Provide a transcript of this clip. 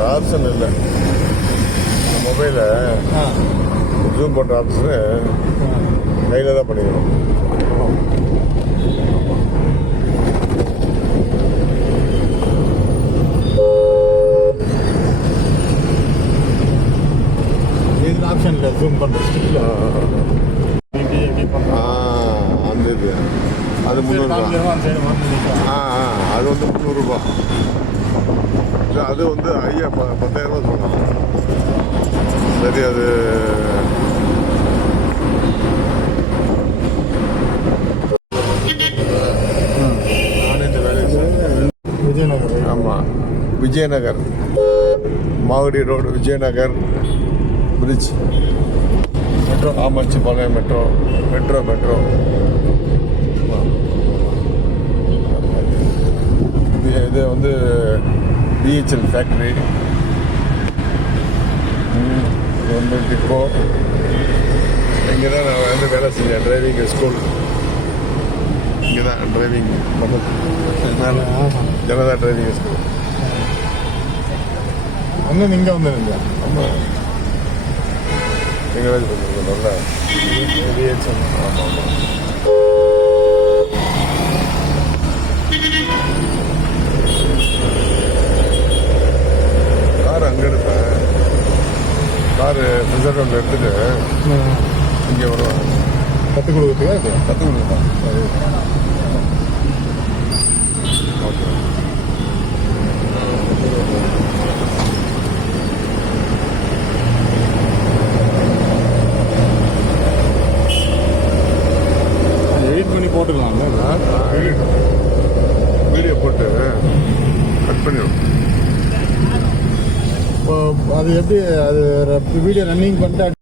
அந்த ஆப்ஷன் இல்லை. இந்த மொபைலை ஆ. ஜூம் பண்ணுற ஆப்ஷனு கையில் தான் பண்ணிக்கணும். ஆப்ஷன் இல்லை ஜூம் பண்ணுறது அந்த இது. அது முந்நூறுபா ஆ ஆ அது வந்து முந்நூறுரூபா இல்லை அது வந்து ஐயா ப பத்தாயிரரூபா சொன்னாங்க. சரி அது நானே விஜயநகர். ஆமாம் Vijayanagar Mavadi road Vijayanagar bridge metro. Amachipalayam metro. Metro metro. இது இது வந்து பிஹெச்எல் ஃபேக்ட்ரி இது வந்து டிப்போ இங்கே தான் நான் வந்து வேலை செஞ்சேன் டிரைவிங் ஸ்கூல் இங்கே தான் டிரைவிங் பண்ண ஆமாம் ஜனதா டிரைவிங் ஸ்கூல் அண்ணன் இங்கே வந்துருங்க ஆமாம் நீங்கள் வேலை பண்ணுறது நல்லா விஹெச்எல் ஆமாம் ஆமாம் காரு ரிசர்வ் எடுத்துட்டு இங்கே வருவேன் கற்றுக் கொடுக்குறதுக்கா இது? கற்றுக் கொடுப்பேன் ஓகே எடிட் பண்ணி போட்டுக்கலாம்ல. வீடியோ போட்டு கட் பண்ணிவிடும் இப்போ அது எப்படி அது வீடியோ ரன்னிங் பண்ணிட்டு